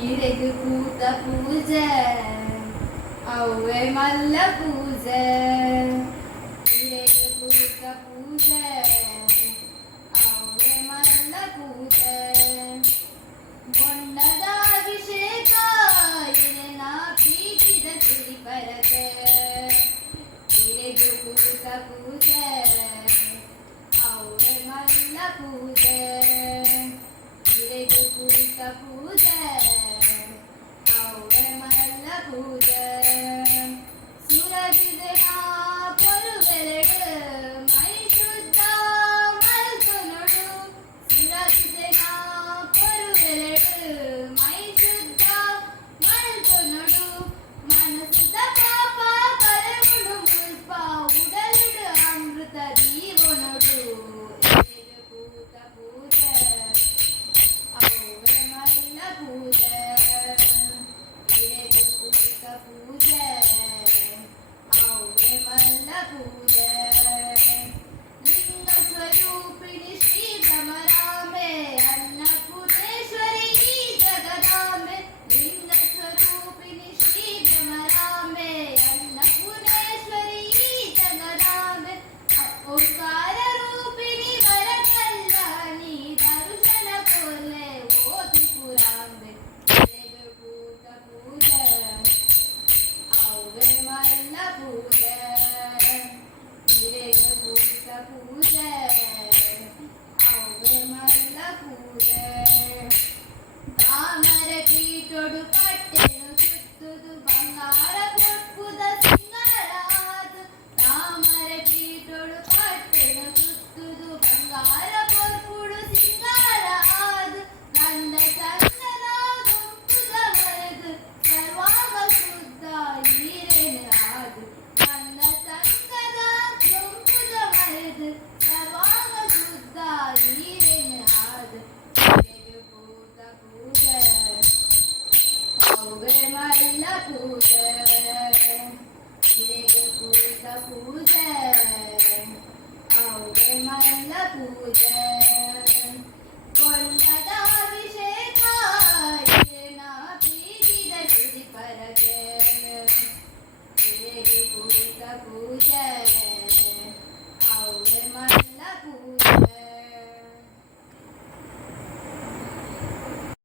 ಹಿರಿದು ಕೂತ ಪೂಜೆ ಅವ್ವೆ ಮಲ್ಲ ಪೂಜೆ ಹಿರಿದು ಕೂತ ಪೂಜೆ ಅವ್ವೆ ಮಲ್ಲ ಪೂಜೆ ಬೊಂಡದ ಅಭಿಷೇಕ ಹಿರಿನ ಪ್ರೀತಿದ ಸಿರಿಪರತೆ ಹಿರಿದು ಕೂತ ಪೂಜೆ ಅವ್ವೆ ಮಲ್ಲ ಪೂಜೆ ಹಿರಿದು ಕೂತ ಪೂಜೆ ಅವ್ವೆ ಮಲ್ಲ ಪೂಜೆ ಸುರಗಿದೆ ಪೊರುವೆರಡು ಮೈ ಶುದ್ಧ ಮಲ್ಕು ನೋಡು ಸುರಗಿದೆ ಪೊರುವೆರಡು ಮೈ ಶುದ್ಧ ಮಲ್ಕು ನೋಡು ಮನಸ್ಸುದ ಪಾಪ ಕಲೆಯುಡು ಮುಲ್ಪ ಉಡಲುಡು ಅಮೃತ ದೀವು ನೋಡು ಹಿರಿದು ಕೂತ ಪೂಜೆ ಅವ್ವೆ ಮಲ್ಲ ಪೂಜೆ ಹಿರಿದು ಕೂತ ಪೂಜೆ ಅವ್ವೆ ಮಲ್ಲ ಪೂಜೆ ಲಿಂಗ ಸ್ವರೂಪಿಣಿ ಶ್ರೀ ಭ್ರಮರಾಂಬೆ ಅನ್ನಪೂರ್ಣೇಶ್ವರಿ ಜಗದಾಂಬೆ ಲಿಂಗ ಸ್ವರೂಪಿಣಿ ಶ್ರೀ ಭ್ರಮರಾಂಬೆ ಅನ್ನಪೂರ್ಣೇಶ್ವರಿ ಜಗದಾಂಬೆ ಓಂಕಾರ ರೂಪಿಣಿ ವರ ಕಲ್ಯಾಣಿ ದರ್ಶನ ಕೊಲೆ ಓ ತ್ರಿಪುರಾಂಬೆ ಹಿರಿದು ಕೂತ ಪೂಜೆ ಅವ್ವೆ ಮಲ್ಲ ಪೂಜೆ ಹಿರಿದು ಕೂತ ಪೂಜೆ ಅವ್ವೆ ಮಲ್ಲ ಪೂಜೆ ತಾಮರ ಪೀಠೊಡು ಪಟ್ಟೆನು ಸುತ್ತುದು ಬಂಗಾರ ಕೊಪ್ಪುದ ಸಿಂಗಾರಾದು ತಾಮರ ಪೀಠೊಡು ಪಟ್ಟೆನು ಸುತ್ತುದು ಬಂಗಾರ ಕೊಪ್ಪುಡು ಸಿಂಗಾರಾದು ಗಂಧ ಚಂದನ ಗುಂಪುದ ವರೆದು ಸರ್ವಾಂಗ ಶುದ್ಧ ಹೀರೇನೆ ಆದು ಗಂಧ ಚಂದನ ಗುಂಪುದ ವರೆದು ಸರ್ವಾಂಗ ಶುದ್ಧ ಹೀರೇನೆ ಆದು ಹಿರಿದು ಕೂತ ಪೂಜೆ ಅವ್ವೆ ಮಲ್ಲ ಪೂಜೆ ಹಿರಿದು ಕೂತ ಪೂಜೆ ಅವ್ವೆ ಮಲ್ಲ ಪೂಜೆ ಕೊಂಡದ ಅಭಿಷೇಕ ಹಿರಿನ ಪ್ರೀತಿದ ಸಿರಿಪರತೆ ಹಿರಿದು ಕೂತ ಪೂಜೆ ಅವ್ವೆ ಮಲ್ಲ ಪೂಜೆ